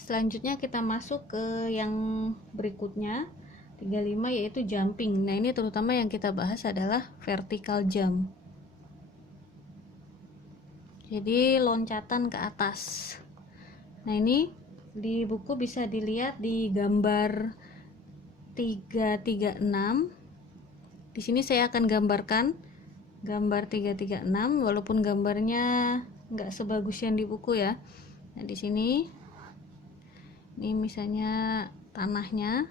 selanjutnya kita masuk ke yang berikutnya 35, yaitu jumping. Nah, ini terutama yang kita bahas adalah vertical jump. Jadi loncatan ke atas. Nah, ini di buku bisa dilihat di gambar 336. Di sini saya akan gambarkan gambar 336 walaupun gambarnya nggak sebagus yang di buku ya. Nah, di sini ini misalnya tanahnya.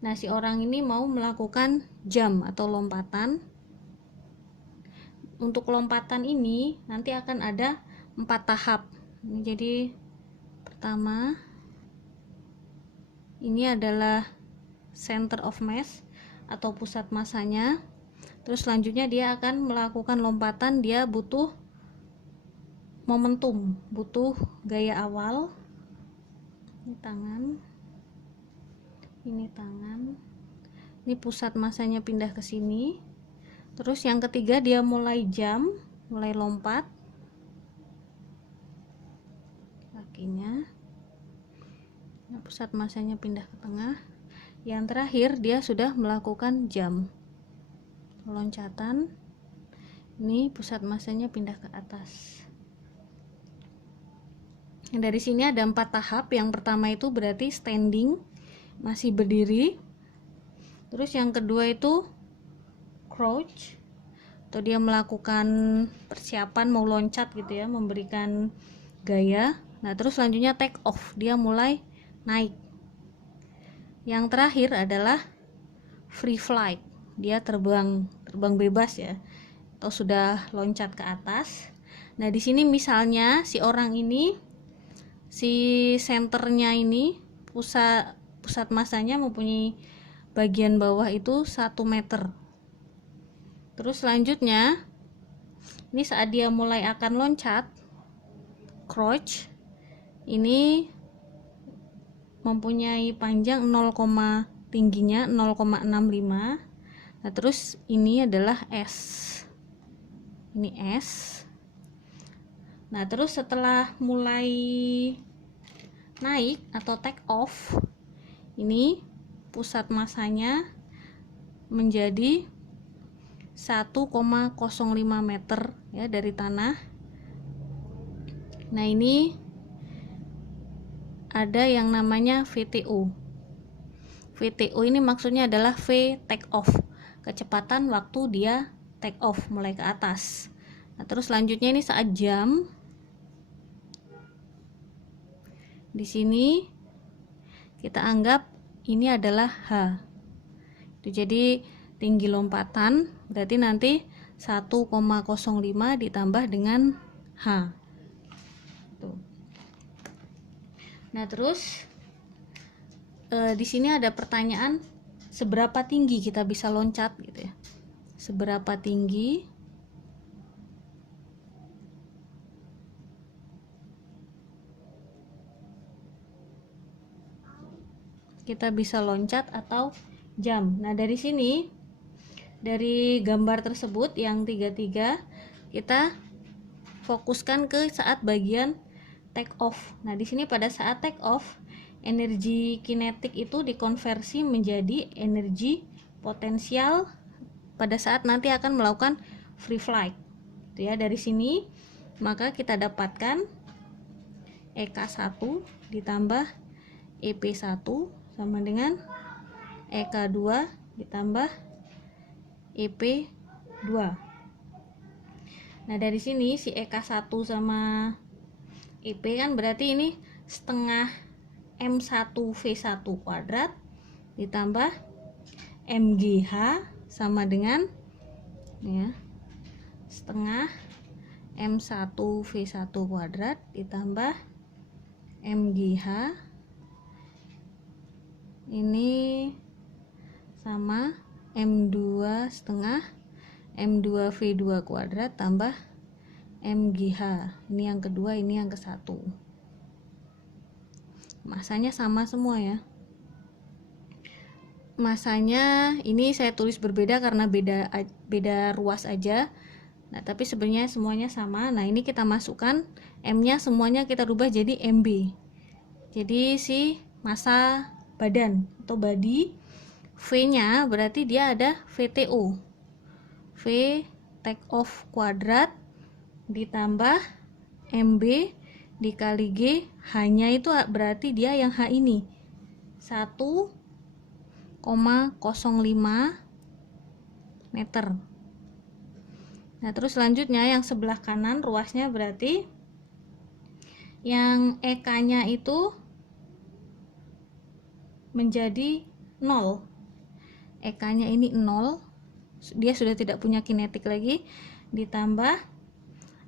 Nah, si orang ini mau melakukan jump atau lompatan. Untuk lompatan ini nanti akan ada 4 tahap. Jadi pertama ini adalah center of mass atau pusat masanya. Terus selanjutnya dia akan melakukan lompatan, dia butuh momentum, butuh gaya awal. Ini tangan, ini pusat masanya pindah ke sini. Terus yang ketiga dia mulai jump, mulai lompat kakinya. Nah, pusat masanya pindah ke tengah. Yang terakhir dia sudah melakukan jump, loncatan. Ini pusat masanya pindah ke atas. Nah, dari sini ada 4 tahap. Yang pertama itu berarti standing, masih berdiri. Terus yang kedua itu crouch, atau dia melakukan persiapan mau loncat gitu ya, memberikan gaya. Nah, terus selanjutnya take off, dia mulai naik. Yang terakhir adalah free flight, dia terbang bebas ya, atau sudah loncat ke atas. Nah, di sini misalnya si orang ini, si senternya ini, pusat masanya mempunyai bagian bawah itu 1 meter. Terus selanjutnya ini saat dia mulai akan loncat, crouch, ini mempunyai panjang 0, tingginya 0,65. Nah, terus ini adalah S. Ini S. Nah, terus setelah mulai naik atau take off, ini pusat masanya menjadi 1,05 meter ya dari tanah. Nah, ini ada yang namanya VTO. VTO ini maksudnya adalah V take off, kecepatan waktu dia take off mulai ke atas. Nah, terus selanjutnya ini saat jump. Di sini kita anggap ini adalah H. Jadi tinggi lompatan berarti nanti 1,05 ditambah dengan H. Tuh. Nah, terus di sini ada pertanyaan, seberapa tinggi kita bisa loncat gitu ya. Seberapa tinggi kita bisa loncat atau jump. Nah, dari sini, dari gambar tersebut yang 33, kita fokuskan ke saat bagian take off. Nah, di sini pada saat take off, energi kinetik itu dikonversi menjadi energi potensial pada saat nanti akan melakukan free flight. Itu ya, dari sini maka kita dapatkan EK1 ditambah EP1 sama dengan EK2 ditambah EP2. Nah, dari sini si EK1 sama EP kan berarti ini setengah M1V1 kuadrat ditambah MGH sama dengan ya, setengah M1V1 kuadrat ditambah MGH ini sama M2 setengah M2V2 kuadrat tambah MGH. Ini yang kedua, ini yang ke satu. Masanya sama semua ya. Masanya ini saya tulis berbeda karena beda ruas aja. Nah, tapi sebenarnya semuanya sama. Nah, ini kita masukkan M-nya semuanya kita rubah jadi MB. Jadi si massa badan atau body, V-nya berarti dia ada VTO. V take off kuadrat ditambah MB dikali G, hanya itu berarti dia yang H ini 1,05 meter. Nah, terus selanjutnya yang sebelah kanan ruasnya berarti yang EK-nya itu menjadi 0. EK-nya ini 0. Dia sudah tidak punya kinetik lagi. Ditambah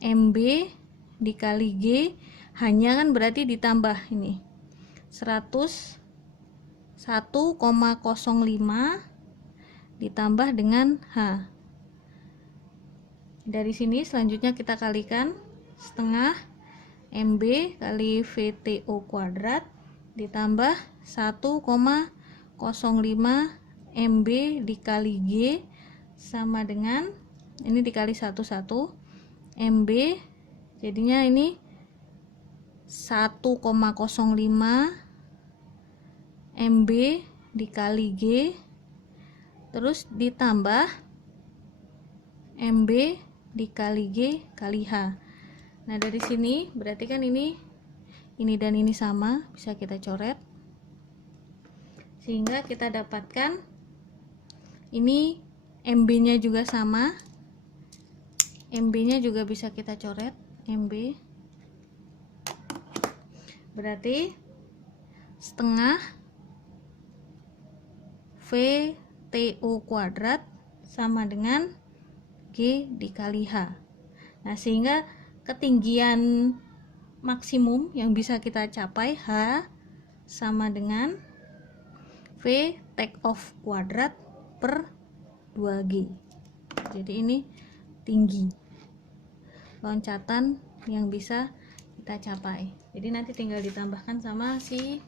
MB dikali G, hanya kan berarti ditambah ini 1,05 ditambah dengan H. Dari sini selanjutnya kita kalikan setengah MB kali VTO kuadrat ditambah 1,05 MB dikali G sama dengan ini dikali 1 MB, jadinya ini 1,05 MB dikali G terus ditambah MB dikali G kali H. Nah, dari sini berarti kan ini dan ini sama, bisa kita coret sehingga kita dapatkan ini MB-nya juga sama. MB-nya juga bisa kita coret, MB berarti setengah VTO kuadrat sama dengan G dikali H. Nah, sehingga ketinggian maksimum yang bisa kita capai H sama dengan V take off kuadrat per 2G. Jadi ini tinggi loncatan yang bisa kita capai. Jadi nanti tinggal ditambahkan sama si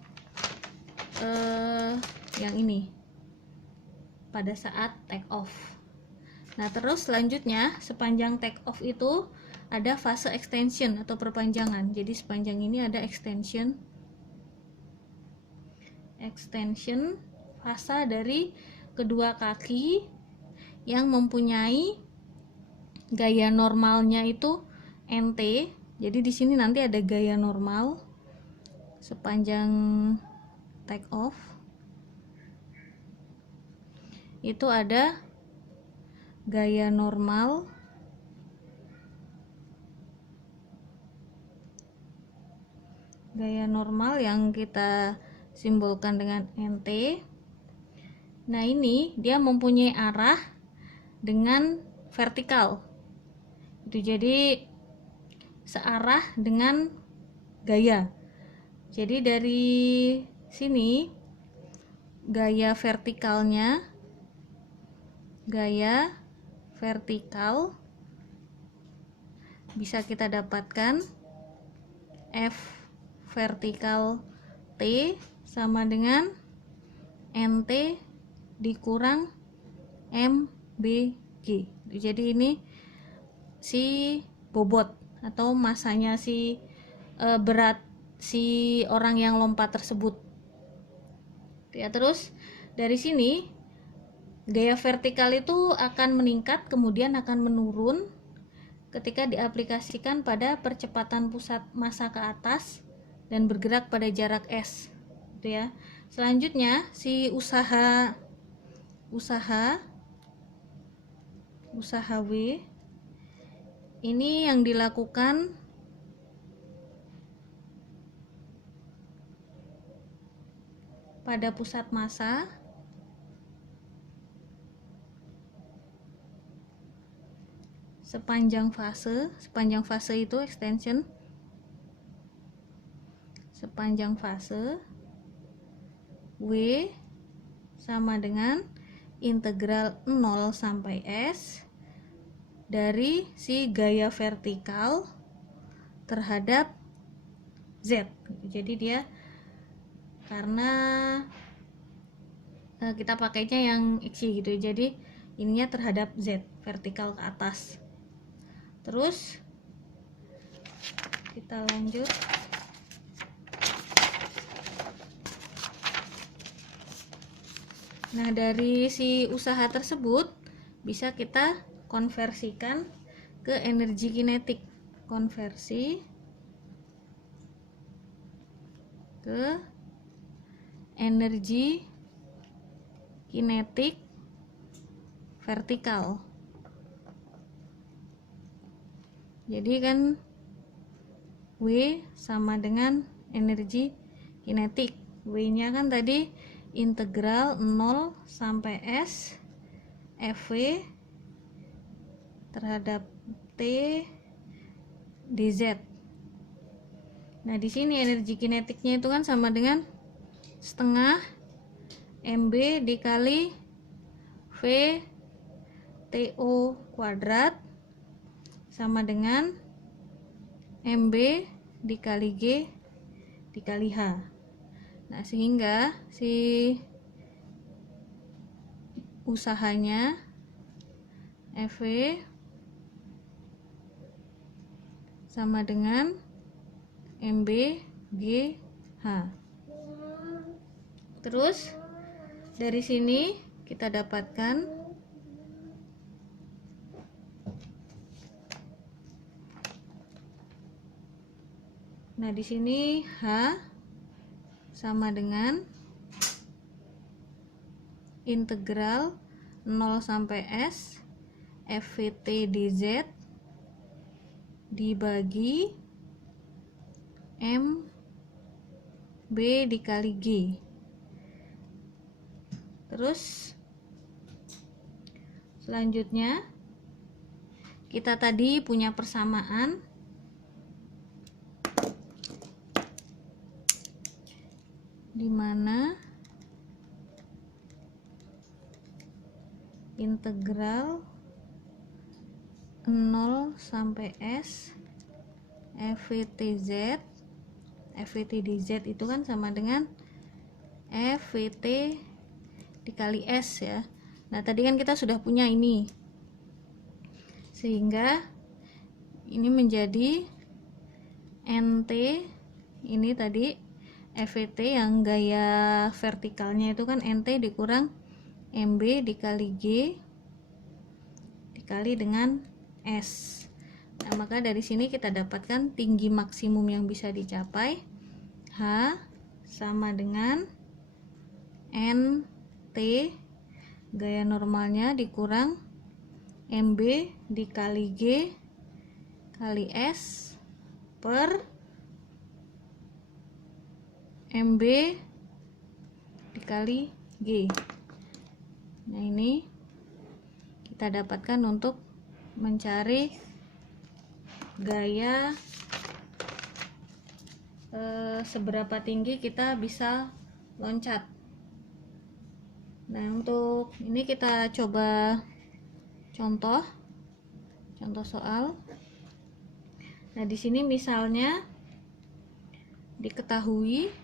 yang ini pada saat take off. Nah, terus selanjutnya sepanjang take off itu ada fase extension atau perpanjangan. Jadi sepanjang ini ada extension fase dari kedua kaki yang mempunyai gaya normalnya itu NT. Jadi di sini nanti ada gaya normal sepanjang take off. Itu ada gaya normal yang kita simbolkan dengan NT. Nah, ini dia mempunyai arah dengan vertikal. Itu jadi searah dengan gaya. Jadi dari sini gaya vertikal bisa kita dapatkan F vertikal T sama dengan NT dikurang MBG. Jadi ini si bobot atau masanya si berat si orang yang lompat tersebut. Ya, terus dari sini gaya vertikal itu akan meningkat kemudian akan menurun ketika diaplikasikan pada percepatan pusat massa ke atas dan bergerak pada jarak S, gitu ya. Selanjutnya si usaha W ini yang dilakukan pada pusat massa sepanjang fase itu extension sepanjang fase W sama dengan integral 0 sampai S dari si gaya vertikal terhadap Z. Jadi dia karena kita pakainya yang XY gitu, jadi ininya terhadap Z, vertikal ke atas. Terus Kita lanjut. Nah, dari si usaha tersebut bisa kita konversikan ke energi kinetik. Konversi ke energi kinetik vertikal. Jadi kan W sama dengan energi kinetik. W-nya kan tadi integral 0 sampai S Fv terhadap T dz. Nah, di sini energi kinetiknya itu kan sama dengan setengah mb dikali V TO kuadrat sama dengan mb dikali G dikali H. Nah, sehingga si usahanya Fv sama dengan mb G H. Terus dari sini kita dapatkan di sini H sama dengan integral 0 sampai S FVT dz dibagi M B dikali G. Terus selanjutnya kita tadi punya persamaan di mana integral 0 sampai S FVT dz itu kan sama dengan FVT dikali S ya. Nah, tadi kan kita sudah punya ini, sehingga ini menjadi NT ini tadi FVT yang gaya vertikalnya itu kan NT dikurang MB dikali G dikali dengan S. Nah, maka dari sini kita dapatkan tinggi maksimum yang bisa dicapai H sama dengan NT gaya normalnya dikurang MB dikali G kali S per MB dikali G. Nah, ini kita dapatkan untuk mencari gaya seberapa tinggi kita bisa loncat. Nah, untuk ini kita coba contoh soal. Nah, di sini misalnya diketahui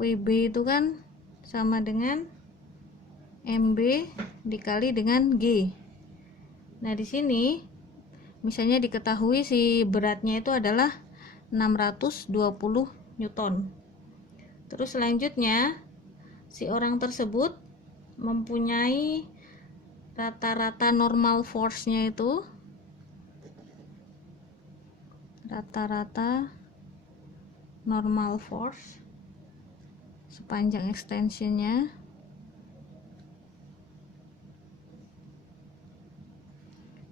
WB itu kan sama dengan MB dikali dengan G. Nah, di sini misalnya diketahui si beratnya itu adalah 620 Newton. Terus selanjutnya si orang tersebut mempunyai rata-rata normal force-nya itu rata-rata normal force sepanjang extensionnya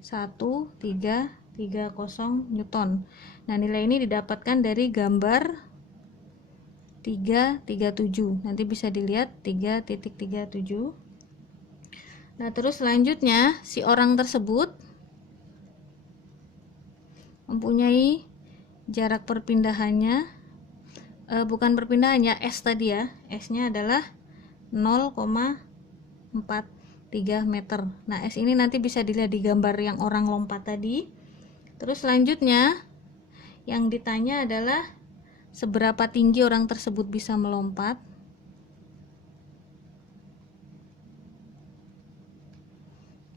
1330 Newton. Nah, nilai ini didapatkan dari gambar 337. Nanti bisa dilihat 3.37. Nah, terus selanjutnya si orang tersebut mempunyai jarak perpindahannya bukan perpindahannya S tadi ya. S-nya adalah 0,43 meter. Nah, S ini nanti bisa dilihat di gambar yang orang lompat tadi. Terus selanjutnya yang ditanya adalah seberapa tinggi orang tersebut bisa melompat.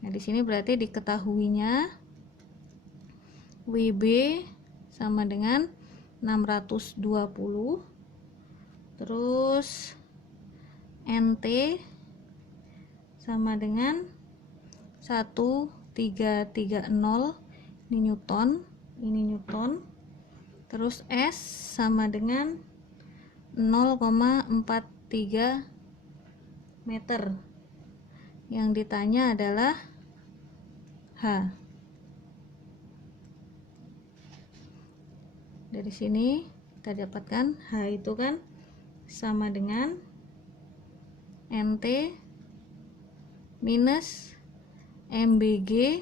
Nah, di sini berarti diketahuinya WB sama dengan 620, terus NT sama dengan 1330, ini Newton, terus S sama dengan 0,43 meter. Yang ditanya adalah H. Dari sini kita dapatkan H itu kan sama dengan NT minus MBG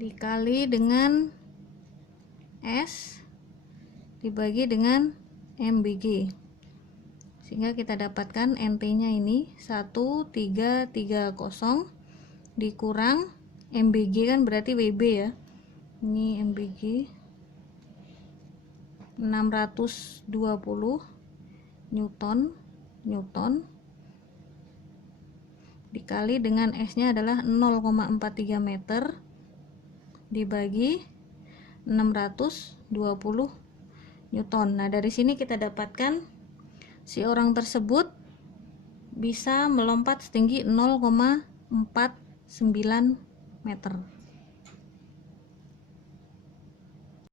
dikali dengan S dibagi dengan MBG, sehingga kita dapatkan NT-nya ini 1330 dikurang MBG kan berarti WB ya, ini MBG 620 Newton dikali dengan S-nya adalah 0,43 meter dibagi 620 Newton. Nah, dari sini kita dapatkan si orang tersebut bisa melompat setinggi 0,49 meter.